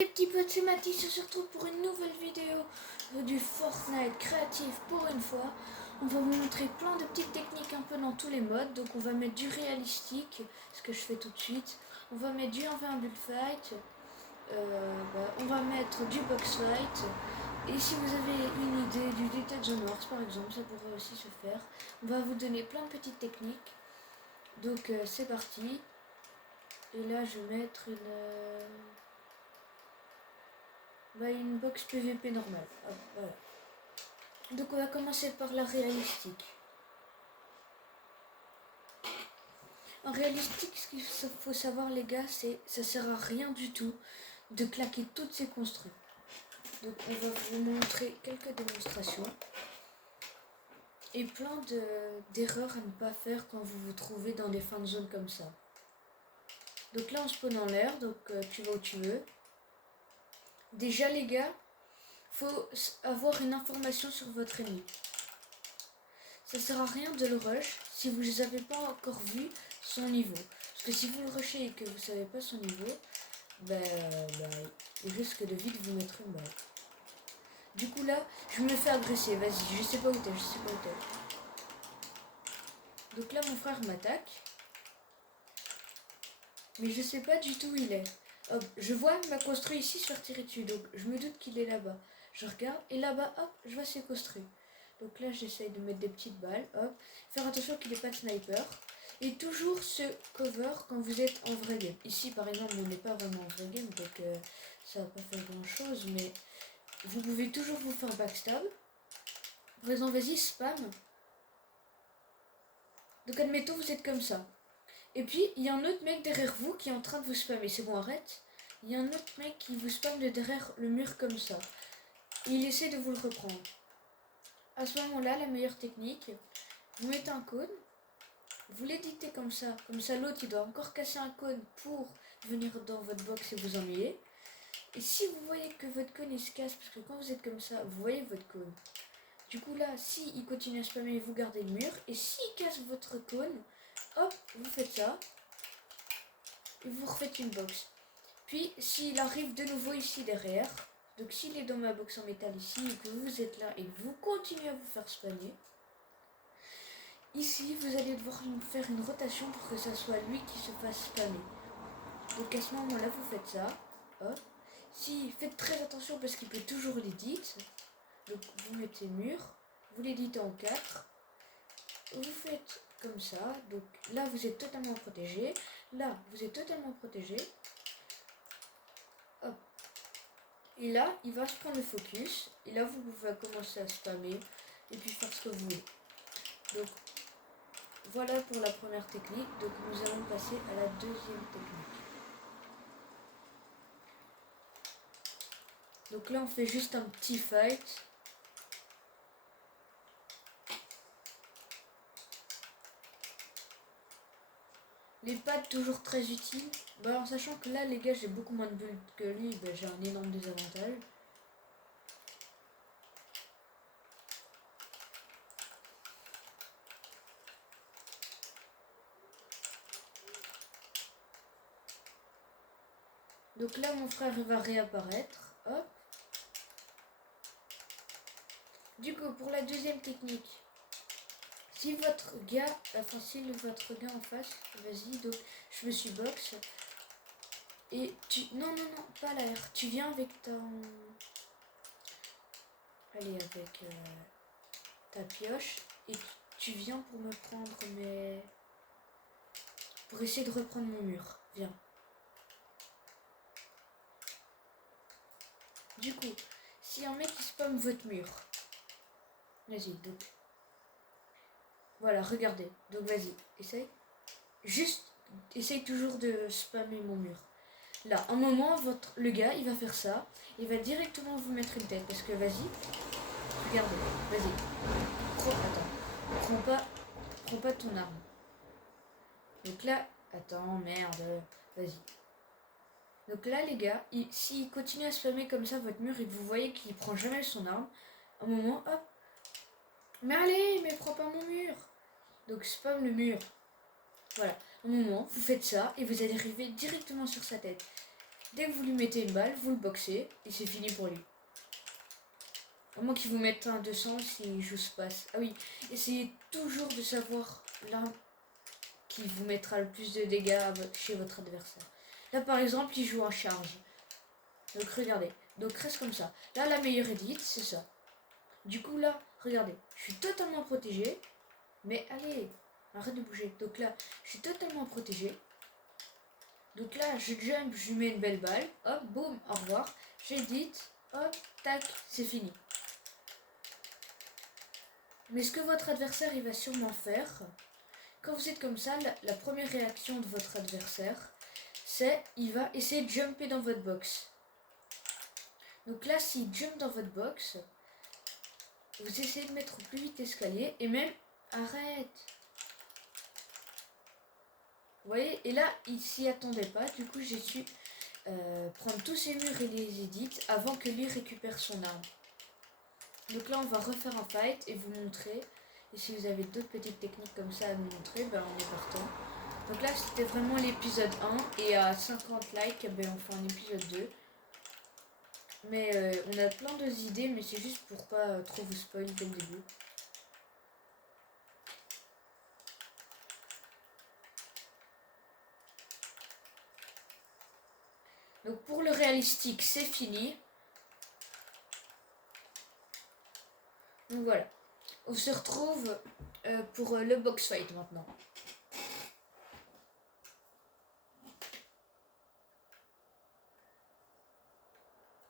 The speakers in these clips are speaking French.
Les petits potes, c'est Mathis, on se retrouve pour une nouvelle vidéo du Fortnite créatif pour une fois. On va vous montrer plein de petites techniques un peu dans tous les modes. Donc on va mettre du réalistique, ce que je fais tout de suite. On va mettre du 1v1 bullfight. On va mettre du box fight. Et si vous avez une idée du Detect Zone Wars par exemple, ça pourrait aussi se faire. On va vous donner plein de petites techniques. Donc c'est parti. Et là je vais mettre une box PVP normale. Ah, voilà. Donc on va commencer par la réalistique. En réalistique, ce qu'il faut savoir les gars, c'est ça sert à rien du tout de claquer toutes ces construits. Donc on va vous montrer quelques démonstrations et plein d'erreurs à ne pas faire quand vous vous trouvez dans des fins de zone comme ça. Donc là on spawn en l'air, donc tu vas où tu veux. Déjà les gars, faut avoir une information sur votre ennemi. Ça sert à rien de le rush si vous n'avez pas encore vu son niveau. Parce que si vous le rushez et que vous ne savez pas son niveau, il risque de vite vous mettre une balle. Du coup là, je me fais agresser. Vas-y, je sais pas où t'es, Donc là, mon frère m'attaque. Mais je sais pas du tout où il est. Hop, je vois ma construit ici se faire tirer dessus. Donc je me doute qu'il est là-bas. Je regarde et là-bas, hop, je vois ses construits. Donc là, j'essaye de mettre des petites balles. Hop, faire attention qu'il n'ait pas de sniper. Et toujours ce cover quand vous êtes en vrai game. Ici, par exemple, on n'est pas vraiment en vrai game, donc ça va pas faire grand-chose. Mais vous pouvez toujours vous faire backstab. Par exemple, vas-y, spam. Donc admettons, vous êtes comme ça. Et puis, il y a un autre mec derrière vous qui est en train de vous spammer. C'est bon, arrête. Il y a un autre mec qui vous spamme de derrière le mur comme ça. Et il essaie de vous le reprendre. À ce moment-là, la meilleure technique, vous mettez un cône, vous l'éditez comme ça l'autre il doit encore casser un cône pour venir dans votre box et vous ennuyer. Et si vous voyez que votre cône il se casse, parce que quand vous êtes comme ça, vous voyez votre cône. Du coup là, si il continue à spammer, vous gardez le mur. Et s'il casse votre cône, hop, vous faites ça. Et vous refaites une box. Puis s'il arrive de nouveau ici derrière, donc s'il est dans ma box en métal ici et que vous êtes là et que vous continuez à vous faire spammer, ici vous allez devoir faire une rotation pour que ça soit lui qui se fasse spammer. Donc à ce moment-là vous faites ça. Hop. Si faites très attention parce qu'il peut toujours l'éditer. Donc vous mettez mur, vous l'éditez en 4. Vous faites comme ça. Donc là vous êtes totalement protégé. Là vous êtes totalement protégé. Hop. Et là, il va se prendre le focus. Et là, vous pouvez commencer à spammer. Et puis faire ce que vous voulez. Donc, voilà pour la première technique. Donc, nous allons passer à la deuxième technique. Donc là, on fait juste un petit fight. Les pads, toujours très utiles. En sachant que là, les gars, j'ai beaucoup moins de build que lui. J'ai un énorme désavantage. Donc là, mon frère va réapparaître. Hop. Du coup, pour la deuxième technique, si votre gars en face, vas-y, donc je me suis box. Et tu... Non, pas l'air. Tu viens avec ta... Allez, avec ta pioche. Et tu viens pour me prendre mes... Pour essayer de reprendre mon mur. Viens. Du coup, si un mec qui spamme votre mur, vas-y, donc. Voilà, regardez. Donc vas-y, essaye. Juste, essaye toujours de spammer mon mur. Là, un moment, le gars, il va faire ça. Il va directement vous mettre une tête. Parce que vas-y, regardez, vas-y. Prends pas ton arme. Donc là, attends, merde, vas-y. Donc là, les gars, s'il continue à spammer comme ça votre mur et que vous voyez qu'il prend jamais son arme, à un moment, hop. Mais allez, mais prends pas mon mur. Donc spam le mur. Voilà. À un moment, vous faites ça et vous allez arriver directement sur sa tête. Dès que vous lui mettez une balle, vous le boxez et c'est fini pour lui. À moins qu'il vous mette un 200 si je se passe. Ah oui, essayez toujours de savoir là qui vous mettra le plus de dégâts chez votre adversaire. Là par exemple, il joue en charge. Donc regardez, donc reste comme ça. Là la meilleure edit, c'est ça. Du coup là, regardez, je suis totalement protégé. Mais allez, arrête de bouger. Donc là, je suis totalement protégé. Donc là, je jump, je lui mets une belle balle. Hop, boum, au revoir. J'édite, hop, tac, c'est fini. Mais ce que votre adversaire, il va sûrement faire, quand vous êtes comme ça, la première réaction de votre adversaire, c'est il va essayer de jumper dans votre box. Donc là, s'il jump dans votre box, vous essayez de mettre au plus vite l'escalier et même, arrête. Vous voyez, et là, il s'y attendait pas, du coup j'ai su prendre tous ces murs et les edits avant que lui récupère son arme. Donc là, on va refaire un fight et vous montrer. Et si vous avez d'autres petites techniques comme ça à nous montrer, ben on est partant. Donc là, c'était vraiment l'épisode 1 et à 50 likes, ben on fait un épisode 2. Mais on a plein d'idées, mais c'est juste pour pas trop vous spoil dès le début. Donc pour le réalistique, c'est fini. Donc voilà. On se retrouve pour le box fight maintenant.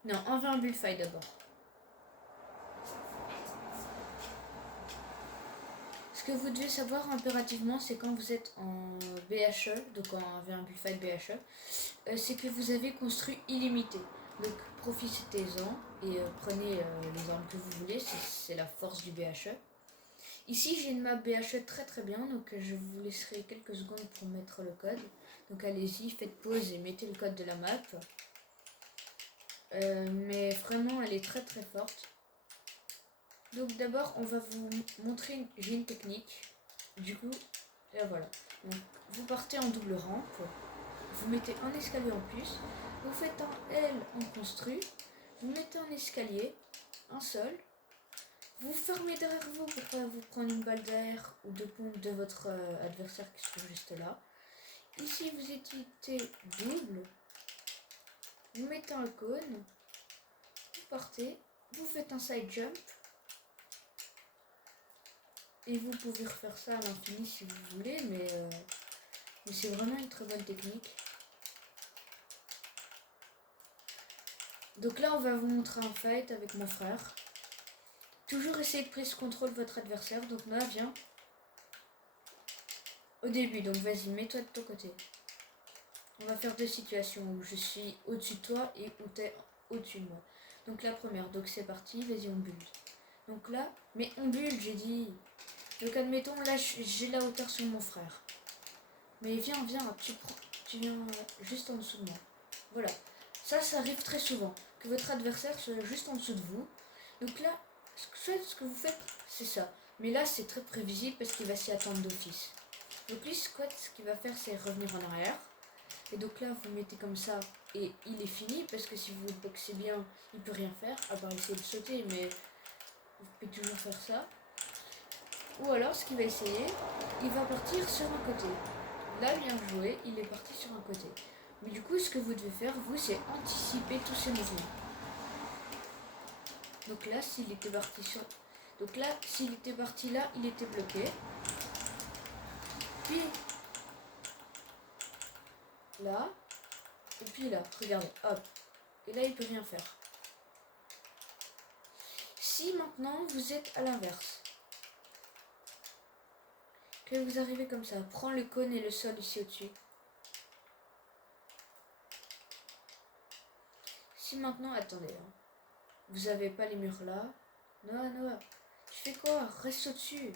Non, on va un bull fight d'abord. Ce que vous devez savoir impérativement, c'est quand vous êtes en BHE, donc en V1 bull fight BHE, c'est que vous avez construit illimité. Donc profitez-en et prenez les armes que vous voulez, c'est la force du BHE. Ici j'ai une map BHE très très bien, donc je vous laisserai quelques secondes pour mettre le code. Donc allez-y, faites pause et mettez le code de la map. Mais vraiment elle est très très forte. Donc d'abord on va vous montrer, j'ai une technique. Du coup, et voilà. Donc, vous partez en double rampe, vous mettez un escalier en plus, vous faites un L en construit, vous mettez un escalier, un seul, vous fermez derrière vous pour pas vous prendre une balle d'air ou de pompe de votre adversaire qui se trouve juste là. Ici vous éditez double, vous mettez un cône, vous partez, vous faites un side jump, et vous pouvez refaire ça à l'infini si vous voulez, mais c'est vraiment une très bonne technique. Donc là, on va vous montrer un fight avec mon frère. Toujours essayer de prise contrôle votre adversaire. Donc là, viens. Au début, donc vas-y, mets-toi de ton côté. On va faire deux situations où je suis au-dessus de toi et où tu es au-dessus de moi. Donc la première, donc c'est parti, vas-y, on bulle. Donc là, mais on bulle, j'ai dit. Donc admettons, là, j'ai la hauteur sur mon frère. Mais viens, tu viens juste en dessous de moi. Voilà. Ça arrive très souvent. Que votre adversaire soit juste en dessous de vous. Donc là, ce que vous faites, c'est ça. Mais là, c'est très prévisible parce qu'il va s'y attendre d'office. Donc lui, squat, ce qu'il va faire, c'est revenir en arrière. Et donc là, vous mettez comme ça et il est fini. Parce que si vous le boxez bien, il peut rien faire. À part essayer de sauter, mais vous pouvez toujours faire ça. Ou alors, ce qu'il va essayer, il va partir sur un côté. Là, bien joué, il est parti sur un côté. Mais du coup, ce que vous devez faire, vous, c'est anticiper tous ces mouvements. Donc là, s'il était parti sur... Donc là, s'il était parti là, il était bloqué. Puis là, et puis là, regardez, hop. Et là, il peut rien faire. Si maintenant, vous êtes à l'inverse, que vous arrivez comme ça, prends le cône et le sol ici au-dessus. Si maintenant, attendez, hein, vous avez pas les murs là. Noah, tu fais quoi? Reste au-dessus.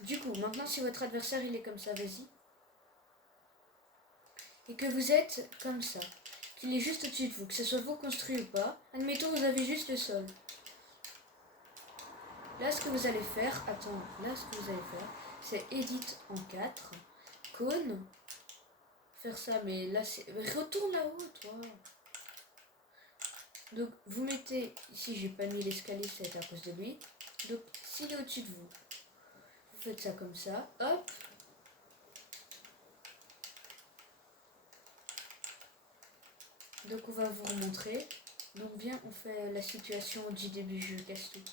Du coup, maintenant si votre adversaire il est comme ça, vas-y. Et que vous êtes comme ça, qu'il est juste au-dessus de vous, que ce soit vous construit ou pas. Admettons vous avez juste le sol. Là, ce que vous allez faire, attends, là, ce que vous allez faire, c'est edit en 4, cône, faire ça, mais là, c'est... Retourne là-haut, toi. Donc, vous mettez, ici, j'ai pas mis l'escalier, c'est à cause de lui. Donc, s'il est au-dessus de vous, vous faites ça comme ça, hop. Donc, on va vous remontrer. Donc, viens, on fait la situation du début, je casse tout.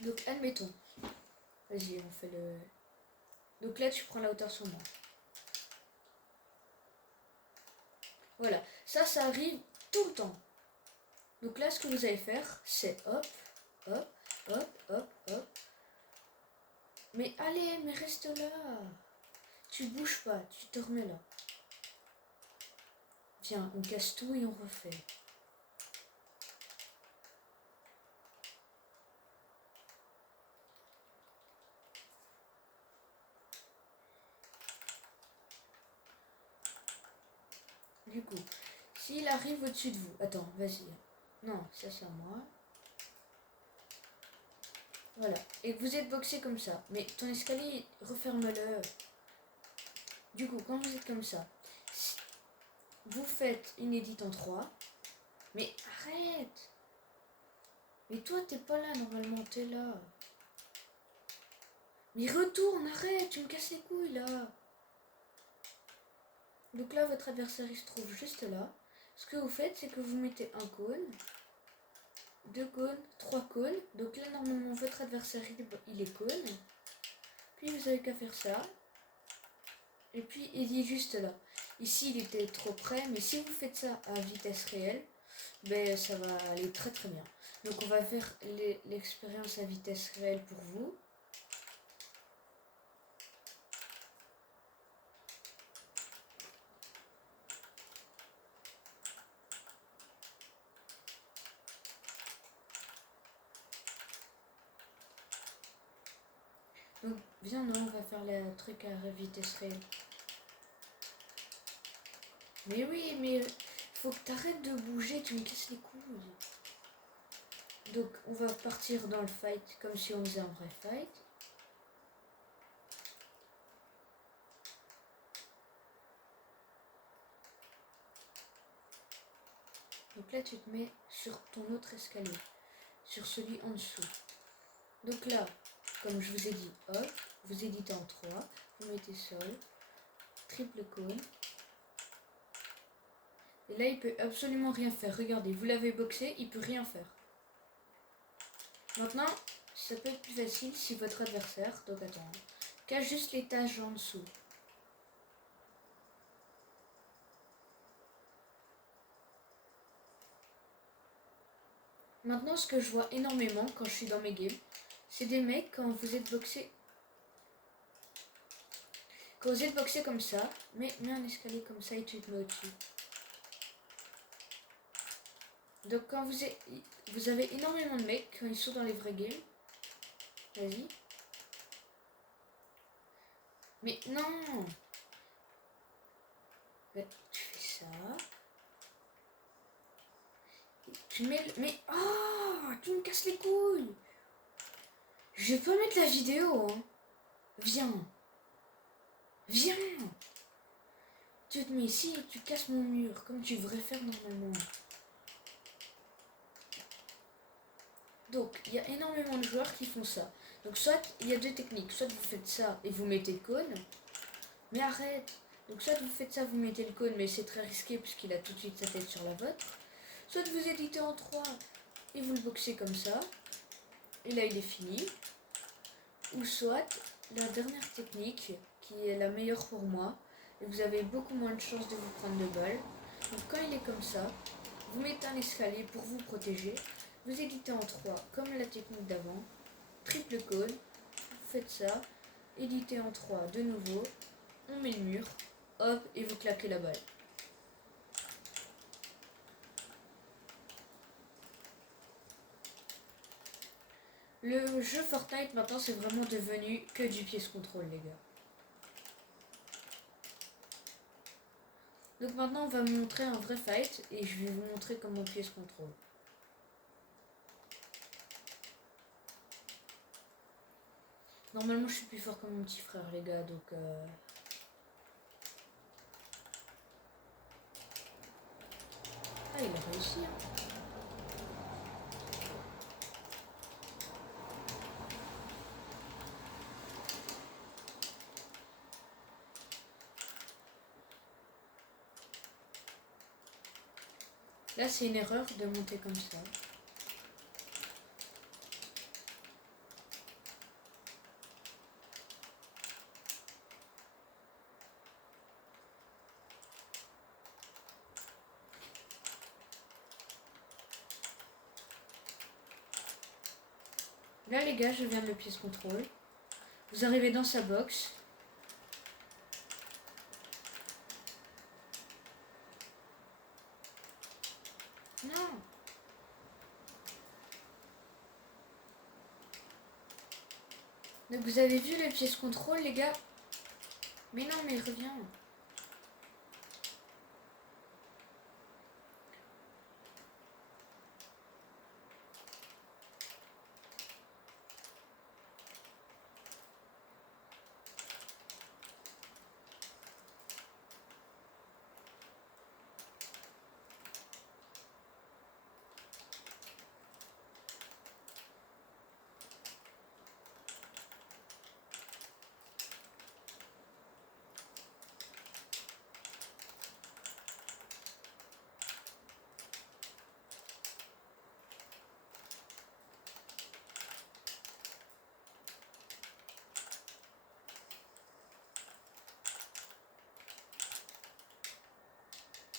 Donc, admettons. Vas-y, on fait le... Donc là, tu prends la hauteur sur moi. Voilà, ça arrive tout le temps. Donc là, ce que vous allez faire, c'est hop, hop, hop, hop, hop. Mais allez, mais reste là. Tu bouges pas, tu te remets là. Tiens, on casse tout et on refait. Du coup, s'il arrive au-dessus de vous, attends, vas-y. Non, ça c'est à moi. Voilà, et que vous êtes boxé comme ça. Mais ton escalier, referme-le. Du coup, quand vous êtes comme ça, vous faites une édite en 3. Mais arrête! Mais toi, t'es pas là, normalement, t'es là. Mais retourne, arrête, tu me casses les couilles, là. Donc là, votre adversaire, il se trouve juste là. Ce que vous faites, c'est que vous mettez un cône, 2 cônes, 3 cônes. Donc là, normalement, votre adversaire, il est cône. Puis vous avez qu'à faire ça. Et puis, il est juste là. Ici, il était trop près, mais si vous faites ça à vitesse réelle, ben, ça va aller très très bien. Donc on va faire l'expérience à vitesse réelle pour vous. Donc viens, non, on va faire le truc à vitesse réelle. Mais oui, mais faut que t'arrêtes de bouger, tu me casses les couilles. Donc on va partir dans le fight comme si on faisait un vrai fight. Donc là tu te mets sur ton autre escalier, sur celui en dessous. Donc là, comme je vous ai dit, hop, vous éditez en 3, vous mettez sol, triple cône. Et là il peut absolument rien faire, regardez, vous l'avez boxé, il peut rien faire. Maintenant, ça peut être plus facile si votre adversaire, donc attends, cache juste l'étage en dessous. Maintenant, ce que je vois énormément quand je suis dans mes games, c'est des mecs quand vous êtes boxé. Quand vous êtes boxé comme ça, mets un escalier comme ça et tu te mets au-dessus. Donc quand vous avez énormément de mecs quand ils sont dans les vrais games. Vas-y. Mais non. Tu fais ça. Tu mets le... Mais oh, tu me casses les couilles. Je vais pas mettre la vidéo, hein. Viens. Viens. Tu te mets ici et tu casses mon mur, comme tu devrais faire normalement. Donc, il y a énormément de joueurs qui font ça. Donc, soit il y a deux techniques. Soit vous faites ça et vous mettez le cône. Mais arrête. Donc, soit vous faites ça, vous mettez le cône, mais c'est très risqué puisqu'il a tout de suite sa tête sur la vôtre. Soit vous éditez en 3 et vous le boxez comme ça. Et là, il est fini. Ou soit la dernière technique, qui est la meilleure pour moi, et vous avez beaucoup moins de chances de vous prendre de balles. Donc, quand il est comme ça, vous mettez un escalier pour vous protéger. Vous éditez en 3 comme la technique d'avant, triple cône, vous faites ça, éditez en 3 de nouveau, on met le mur, hop, et vous claquez la balle. Le jeu Fortnite maintenant c'est vraiment devenu que du pièce contrôle les gars. Donc maintenant on va me montrer un vrai fight et je vais vous montrer comment pièce contrôle. Normalement je suis plus fort que mon petit frère les gars, donc ah il a réussi hein. Là c'est une erreur de monter comme ça. Là les gars je viens de le pièce contrôle. Vous arrivez dans sa box. Non. Donc vous avez vu le pièce contrôle les gars. Mais non mais reviens.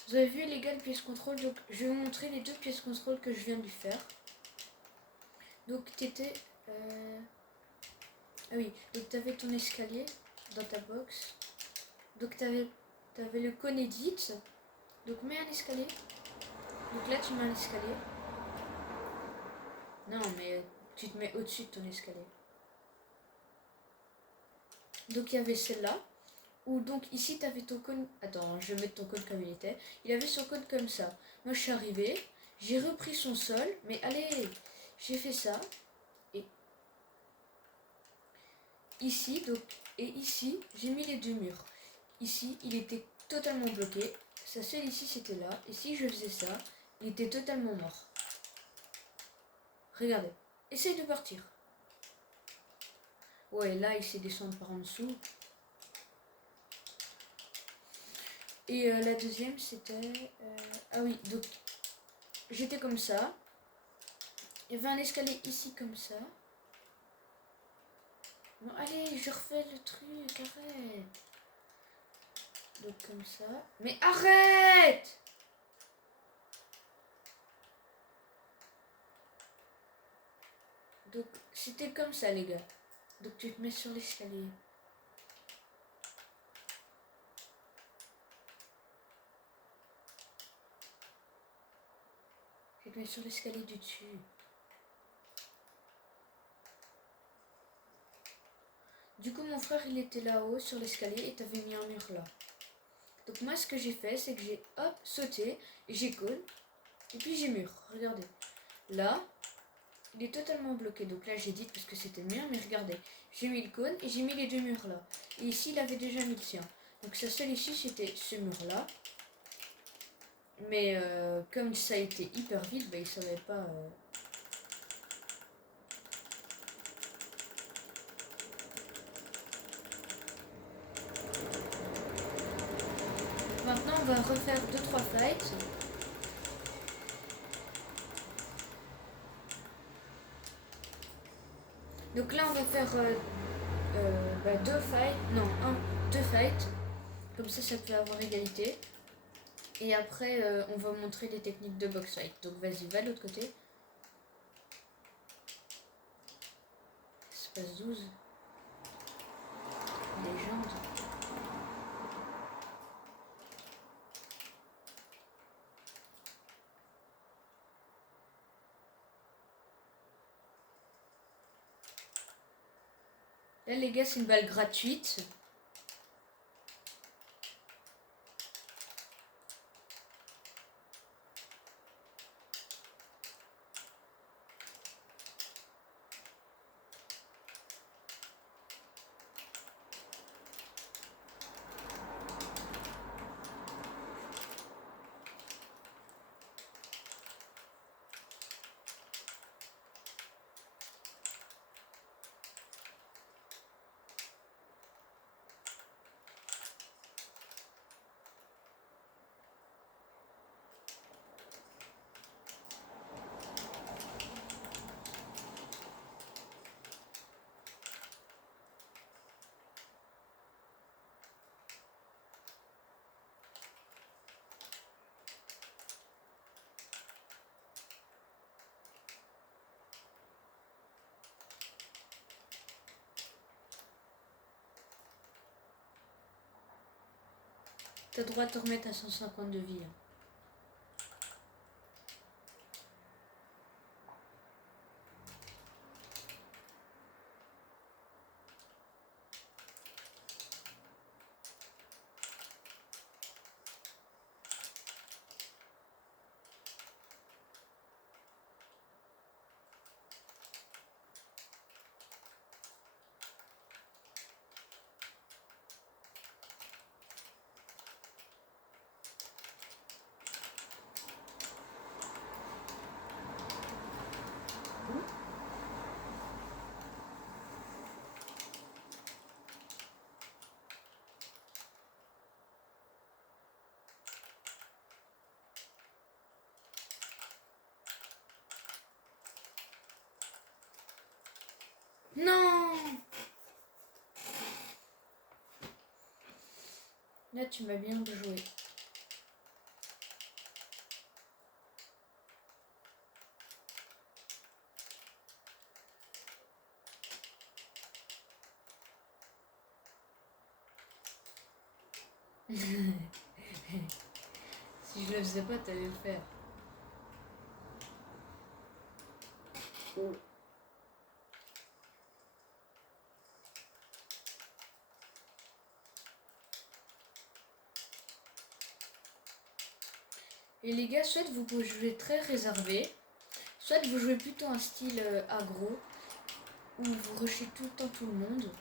Vous avez vu les gars le pièce contrôle, donc je vais vous montrer les deux pièces contrôle que je viens de lui faire. Donc t'étais... Ah oui, donc t'avais ton escalier dans ta box. Donc t'avais le cône edit. Donc mets un escalier. Donc là tu mets un escalier. Non mais tu te mets au-dessus de ton escalier. Donc il y avait celle-là. Ou donc ici tu avais ton cône. Attends, je vais mettre ton cône comme il était. Il avait son cône comme ça. Moi je suis arrivée, j'ai repris son sol, mais allez, j'ai fait ça. Et ici, donc, et ici, j'ai mis les deux murs. Ici, il était totalement bloqué. Sa seule ici c'était là. Et si je faisais ça, il était totalement mort. Regardez, essaye de partir. Ouais, là il sait descendre par en dessous. Et la deuxième c'était... ah oui, donc j'étais comme ça. Il y avait un escalier ici comme ça. Bon allez, je refais le truc, arrête. Donc comme ça. Mais arrête! Donc c'était comme ça les gars. Donc tu te mets sur l'escalier. Tu te mets sur l'escalier du dessus. Du coup mon frère il était là-haut sur l'escalier et t'avais mis un mur là. Donc moi ce que j'ai fait c'est que j'ai hop sauté et j'ai cône et puis j'ai mur. Regardez. Là il est totalement bloqué. Donc là j'ai dit parce que c'était le mien, mais regardez. J'ai mis le cône et j'ai mis les deux murs là. Et ici il avait déjà mis le sien. Donc sa seule issue c'était ce mur là. Mais comme ça a été hyper vite, bah, il savait pas... Maintenant on va refaire 2-3 fights. Donc là on va faire deux fights. Non, deux fights. Comme ça peut avoir égalité. Et après on va montrer des techniques de box fight. Donc vas-y, va de l'autre côté. Espace 12. Légende. Là les gars c'est une balle gratuite. T'as droit de te remettre à 150 de vie. Hein. Non! Là, tu m'as bien joué. Si je le faisais pas, t'allais le faire. Et les gars, soit vous jouez très réservé, soit vous jouez plutôt un style aggro, où vous rushez tout le temps tout le monde.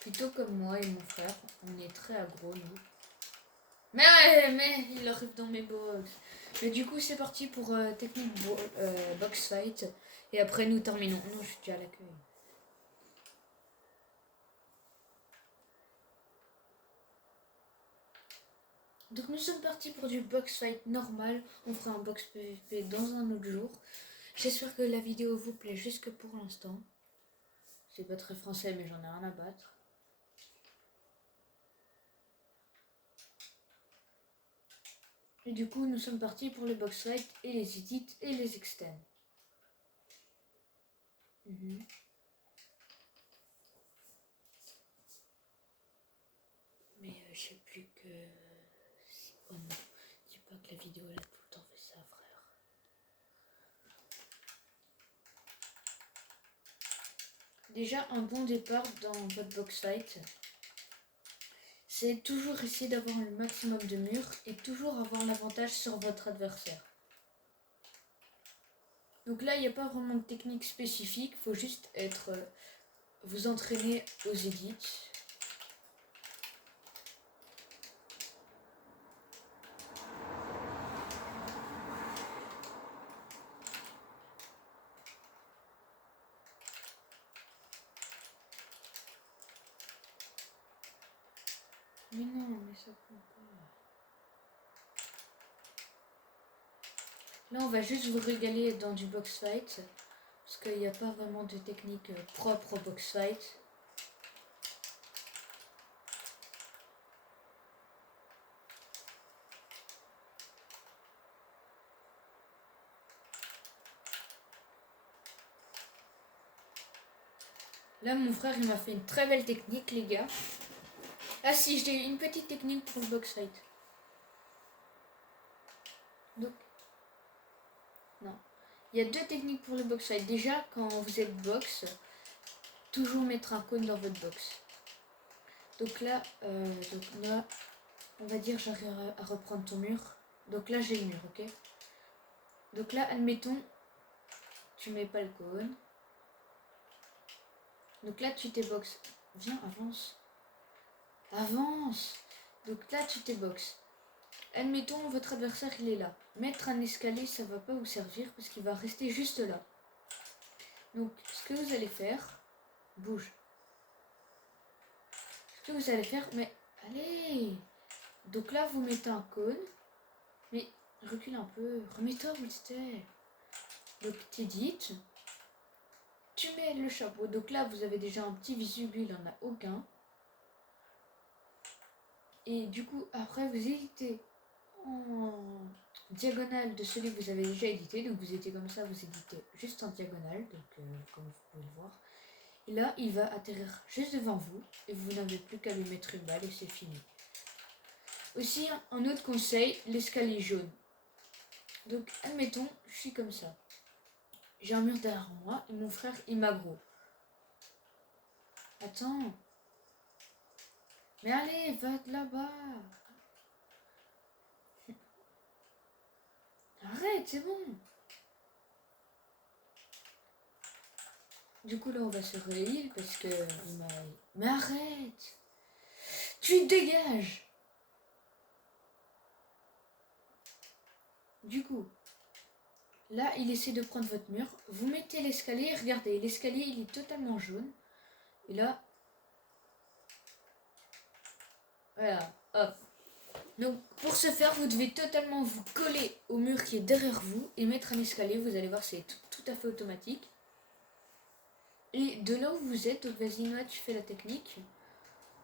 Plutôt comme moi et mon frère, on est très aggro nous. Mais il arrive dans mes box. Mais du coup c'est parti pour technique box fight. Et après nous terminons. Non, je suis déjà à l'accueil. Donc nous sommes partis pour du box fight normal. On fera un box PVP dans un autre jour. J'espère que la vidéo vous plaît jusque pour l'instant. C'est pas très français mais j'en ai rien à battre. Et du coup nous sommes partis pour les box fight et les edits et les extends. Mais je sais plus que... Oh non, dis pas que la vidéo elle a tout le temps fait ça, frère. Déjà, un bon départ dans votre box fight, c'est toujours essayer d'avoir le maximum de murs et toujours avoir l'avantage sur votre adversaire. Donc là, il n'y a pas vraiment de technique spécifique, il faut juste être... vous entraîner aux edits. Mais non, mais ça prend pas. Là, on va juste vous régaler dans du box fight. Parce qu'il n'y a pas vraiment de technique propre au box fight. Là, mon frère, il m'a fait une très belle technique, les gars. Ah si, j'ai une petite technique pour le box fight. Donc, non. Il y a deux techniques pour le box fight. Déjà, quand vous êtes box, toujours mettre un cône dans votre box. Donc là, on va dire j'arrive à reprendre ton mur. Donc là, j'ai le mur, ok? Donc là, admettons, tu mets pas le cône. Donc là, tu t'es box. Viens, avance. Avance. Donc là, tu t'es box. Admettons, votre adversaire, il est là. Mettre un escalier, ça va pas vous servir parce qu'il va rester juste là. Donc, ce que vous allez faire, bouge. Ce que vous allez faire, mais allez. Donc là, vous mettez un cône. Mais recule un peu. Remets-toi où tu étais. Donc, t'édites. Tu mets le chapeau. Donc là, vous avez déjà un petit visu. Lui, il n'en a aucun. Et du coup, après, vous éditez en diagonale de celui que vous avez déjà édité. Donc, vous éditez comme ça, vous éditez juste en diagonale. Donc, comme vous pouvez le voir. Et là, il va atterrir juste devant vous et vous n'avez plus qu'à lui mettre une balle et c'est fini. Aussi, un autre conseil, l'escalier jaune. Donc, admettons, je suis comme ça. J'ai un mur derrière moi et mon frère, il m'aggro. Attends. Mais allez, va de là-bas. Arrête, c'est bon. Du coup, là, on va se réunir parce que il m'a... Mais arrête. Tu dégages. Du coup, là, il essaie de prendre votre mur. Vous mettez l'escalier. Regardez, l'escalier, il est totalement jaune. Et là... Voilà, hop. Donc, pour ce faire, vous devez totalement vous coller au mur qui est derrière vous et mettre un escalier. Vous allez voir, c'est tout à fait automatique. Et de là où vous êtes, donc vas-y Noah, tu fais la technique.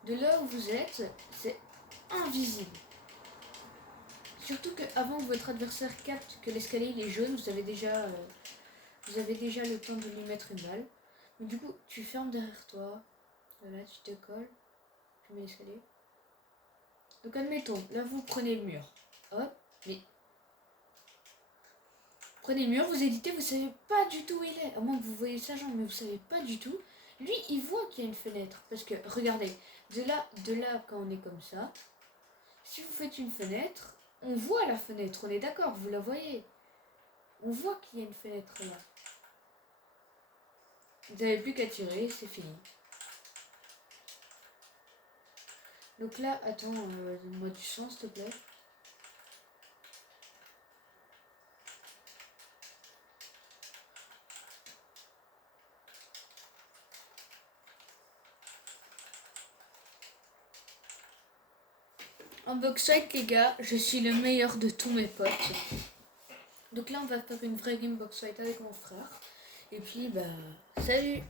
De là où vous êtes, c'est invisible. Surtout qu'avant que votre adversaire capte que l'escalier il est jaune, vous avez déjà le temps de lui mettre une balle. Donc du coup, tu fermes derrière toi. Voilà, tu te colles. Tu mets l'escalier. Donc admettons, là vous prenez le mur. Hop, mais... Prenez le mur, vous éditez, vous savez pas du tout où il est. À moins que vous voyez sa jambe, mais vous savez pas du tout. Lui, il voit qu'il y a une fenêtre. Parce que, regardez, de là, quand on est comme ça, si vous faites une fenêtre, on voit la fenêtre, on est d'accord, vous la voyez. On voit qu'il y a une fenêtre là. Vous n'avez plus qu'à tirer, c'est fini. Donc là, attends, donne-moi du sang, s'il te plaît. En box fight, les gars, je suis le meilleur de tous mes potes. Donc là, on va faire une vraie game box fight avec mon frère. Et puis, bah, salut!